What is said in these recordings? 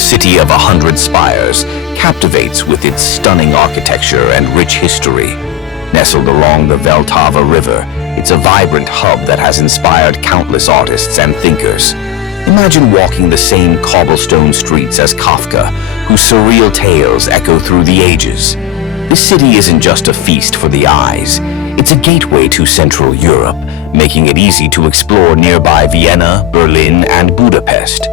city of 100 spires, captivates with its stunning architecture and rich history. Nestled along the Vltava River, it's a vibrant hub that has inspired countless artists and thinkers. Imagine walking the same cobblestone streets as Kafka, whose surreal tales echo through the ages. This city isn't just a feast for the eyes. It's a gateway to Central Europe, making it easy to explore nearby Vienna, Berlin, and Budapest.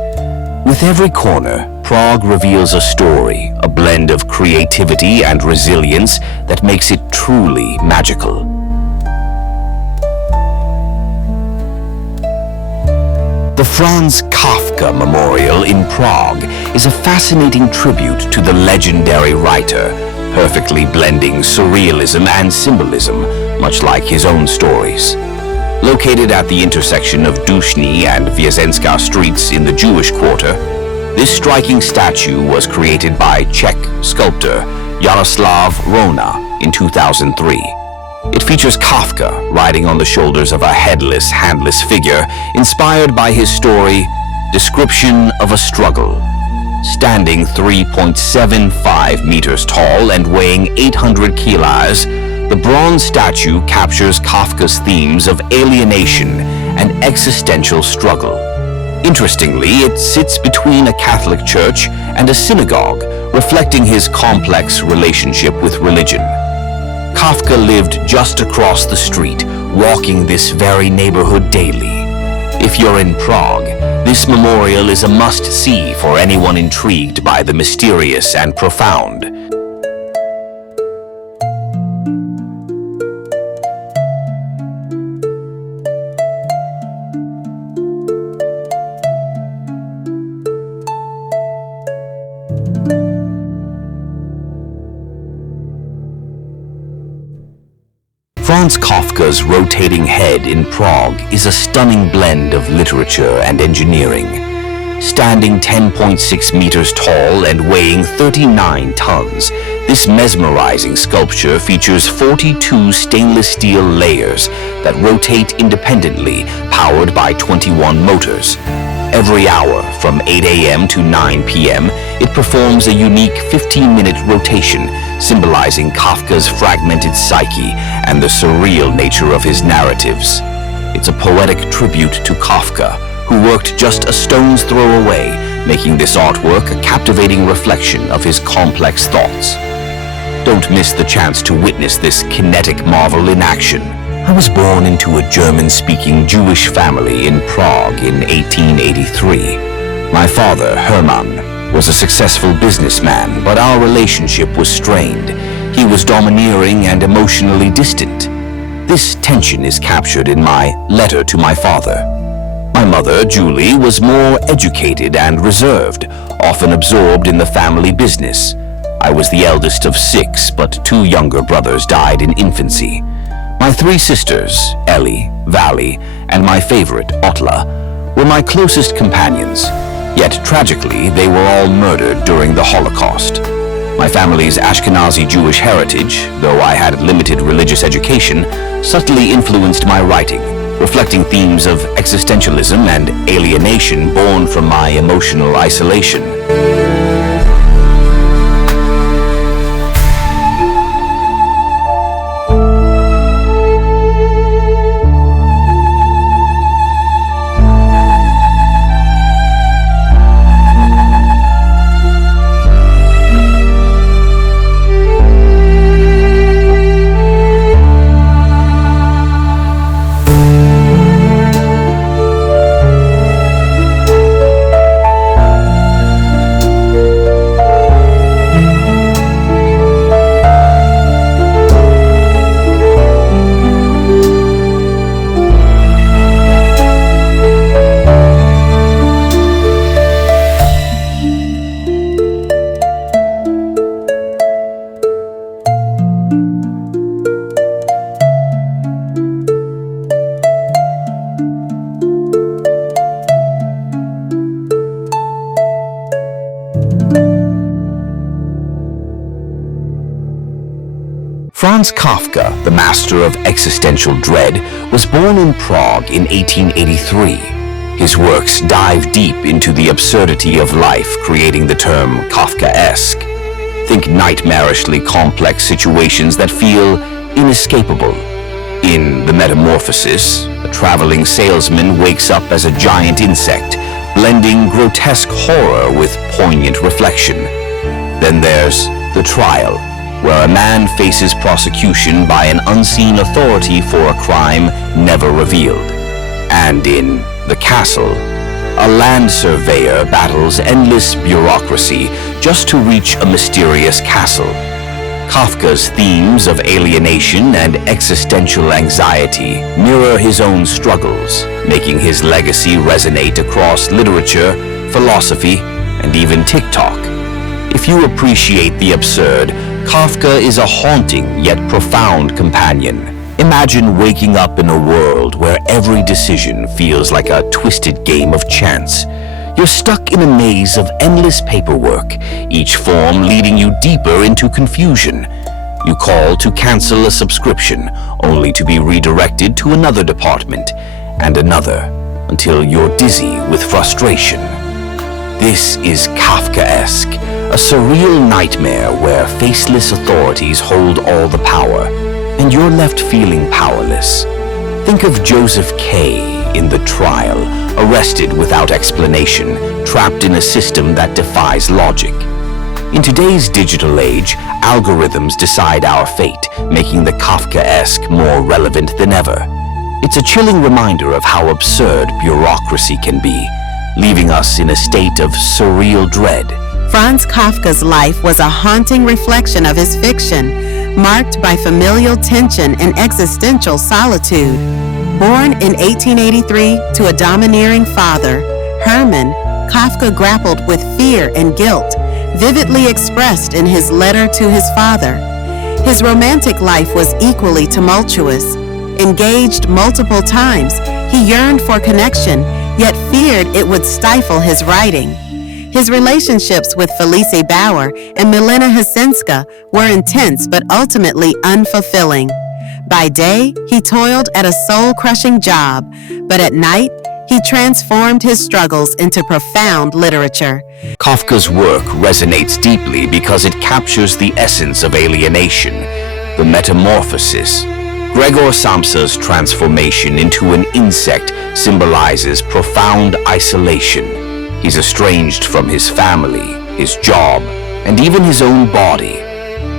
With every corner, Prague reveals a story, a blend of creativity and resilience that makes it truly magical. The Franz Kafka Memorial in Prague is a fascinating tribute to the legendary writer, perfectly blending surrealism and symbolism, much like his own stories. Located at the intersection of Dushny and Wiesenska streets in the Jewish quarter, this striking statue was created by Czech sculptor Jaroslav Rona in 2003. It features Kafka riding on the shoulders of a headless, handless figure inspired by his story, Description of a Struggle. Standing 3.75 meters tall and weighing 800 kilos, the bronze statue captures Kafka's themes of alienation and existential struggle. Interestingly, it sits between a Catholic church and a synagogue, reflecting his complex relationship with religion. Kafka lived just across the street, walking this very neighborhood daily. If you're in Prague, this memorial is a must-see for anyone intrigued by the mysterious and profound. Franz Kafka's rotating head in Prague is a stunning blend of literature and engineering. Standing 10.6 meters tall and weighing 39 tons, this mesmerizing sculpture features 42 stainless steel layers that rotate independently, powered by 21 motors. Every hour, from 8 a.m. to 9 p.m., it performs a unique 15-minute rotation, symbolizing Kafka's fragmented psyche and the surreal nature of his narratives. It's a poetic tribute to Kafka, who worked just a stone's throw away, making this artwork a captivating reflection of his complex thoughts. Don't miss the chance to witness this kinetic marvel in action. I was born into a German-speaking Jewish family in Prague in 1883. My father, Hermann, was a successful businessman, but our relationship was strained. He was domineering and emotionally distant. This tension is captured in my letter to my father. My mother, Julie, was more educated and reserved, often absorbed in the family business. I was the eldest of 6, but 2 younger brothers died in infancy. My 3 sisters, Ellie, Vali, and my favorite, Otla, were my closest companions. Yet tragically, they were all murdered during the Holocaust. My family's Ashkenazi Jewish heritage, though I had limited religious education, subtly influenced my writing, reflecting themes of existentialism and alienation born from my emotional isolation. Franz Kafka, the master of existential dread, was born in Prague in 1883. His works dive deep into the absurdity of life, creating the term Kafkaesque. Think nightmarishly complex situations that feel inescapable. In The Metamorphosis, a traveling salesman wakes up as a giant insect, blending grotesque horror with poignant reflection. Then there's The Trial, where a man faces prosecution by an unseen authority for a crime never revealed. And in The Castle, a land surveyor battles endless bureaucracy just to reach a mysterious castle. Kafka's themes of alienation and existential anxiety mirror his own struggles, making his legacy resonate across literature, philosophy, and even TikTok. If you appreciate the absurd, Kafka is a haunting yet profound companion. Imagine waking up in a world where every decision feels like a twisted game of chance. You're stuck in a maze of endless paperwork, each form leading you deeper into confusion. You call to cancel a subscription, only to be redirected to another department and another, until you're dizzy with frustration. This is Kafkaesque, a surreal nightmare where faceless authorities hold all the power, and you're left feeling powerless. Think of Joseph K. in The Trial, arrested without explanation, trapped in a system that defies logic. In today's digital age, algorithms decide our fate, making the Kafkaesque more relevant than ever. It's a chilling reminder of how absurd bureaucracy can be, leaving us in a state of surreal dread. Franz Kafka's life was a haunting reflection of his fiction, marked by familial tension and existential solitude. Born in 1883 to a domineering father, Hermann, Kafka grappled with fear and guilt, vividly expressed in his letter to his father. His romantic life was equally tumultuous. Engaged multiple times, he yearned for connection, yet feared it would stifle his writing. His relationships with Felice Bauer and Milena Hasenska were intense but ultimately unfulfilling. By day, he toiled at a soul-crushing job, but at night, he transformed his struggles into profound literature. Kafka's work resonates deeply because it captures the essence of alienation, the metamorphosis. Gregor Samsa's transformation into an insect symbolizes profound isolation. He's estranged from his family, his job, and even his own body.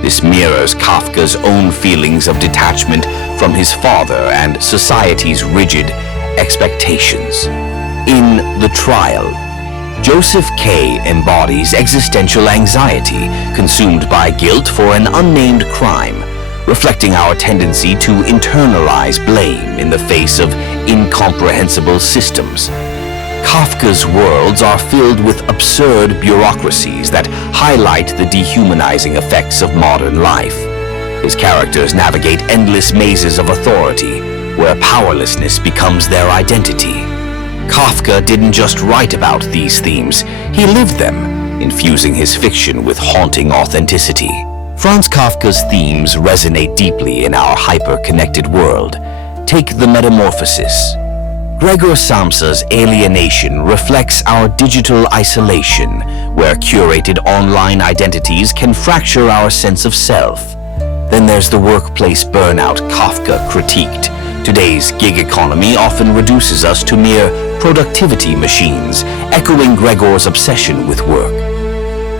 This mirrors Kafka's own feelings of detachment from his father and society's rigid expectations. In The Trial, Joseph K. embodies existential anxiety consumed by guilt for an unnamed crime, reflecting our tendency to internalize blame in the face of incomprehensible systems. Kafka's worlds are filled with absurd bureaucracies that highlight the dehumanizing effects of modern life. His characters navigate endless mazes of authority, where powerlessness becomes their identity. Kafka didn't just write about these themes, he lived them, infusing his fiction with haunting authenticity. Franz Kafka's themes resonate deeply in our hyper-connected world. Take The Metamorphosis. Gregor Samsa's alienation reflects our digital isolation, where curated online identities can fracture our sense of self. Then there's the workplace burnout Kafka critiqued. Today's gig economy often reduces us to mere productivity machines, echoing Gregor's obsession with work.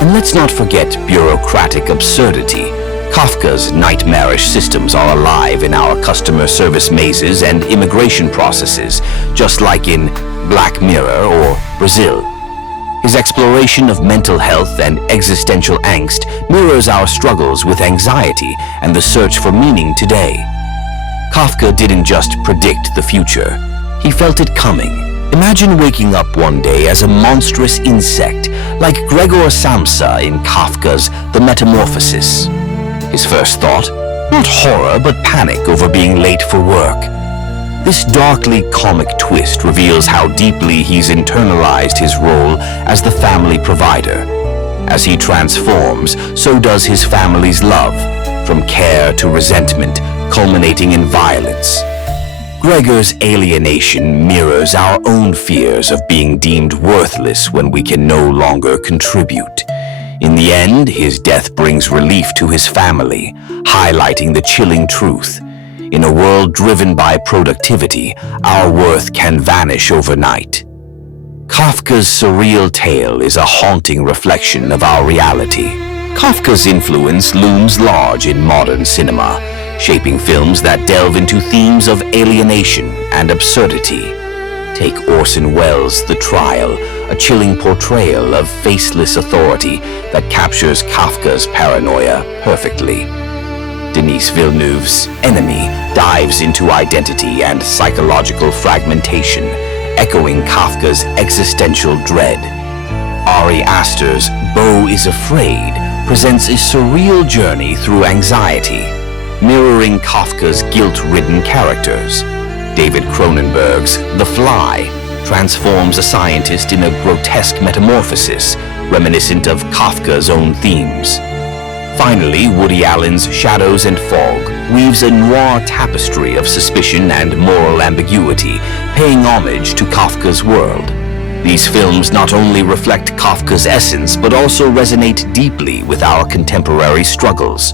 And let's not forget bureaucratic absurdity. Kafka's nightmarish systems are alive in our customer service mazes and immigration processes, just like in Black Mirror or Brazil. His exploration of mental health and existential angst mirrors our struggles with anxiety and the search for meaning today. Kafka didn't just predict the future, he felt it coming. Imagine waking up one day as a monstrous insect, like Gregor Samsa in Kafka's The Metamorphosis. His first thought, not horror but panic over being late for work. This darkly comic twist reveals how deeply he's internalized his role as the family provider. As he transforms, so does his family's love, from care to resentment, culminating in violence. Gregor's alienation mirrors our own fears of being deemed worthless when we can no longer contribute. In the end, his death brings relief to his family, highlighting the chilling truth. In a world driven by productivity, our worth can vanish overnight. Kafka's surreal tale is a haunting reflection of our reality. Kafka's influence looms large in modern cinema, shaping films that delve into themes of alienation and absurdity. Take Orson Welles' The Trial, a chilling portrayal of faceless authority that captures Kafka's paranoia perfectly. Denis Villeneuve's Enemy dives into identity and psychological fragmentation, echoing Kafka's existential dread. Ari Aster's Beau is Afraid presents a surreal journey through anxiety, mirroring Kafka's guilt-ridden characters. David Cronenberg's The Fly transforms a scientist in a grotesque metamorphosis, reminiscent of Kafka's own themes. Finally, Woody Allen's Shadows and Fog weaves a noir tapestry of suspicion and moral ambiguity, paying homage to Kafka's world. These films not only reflect Kafka's essence, but also resonate deeply with our contemporary struggles.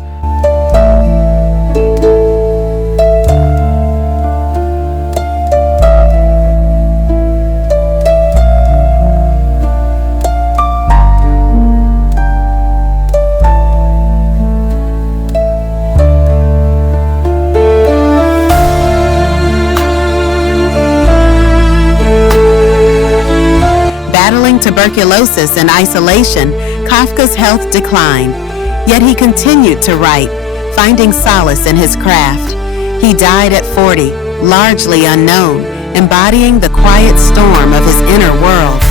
Battling tuberculosis and isolation, Kafka's health declined, yet he continued to write, finding solace in his craft. He died at 40, largely unknown, embodying the quiet storm of his inner world.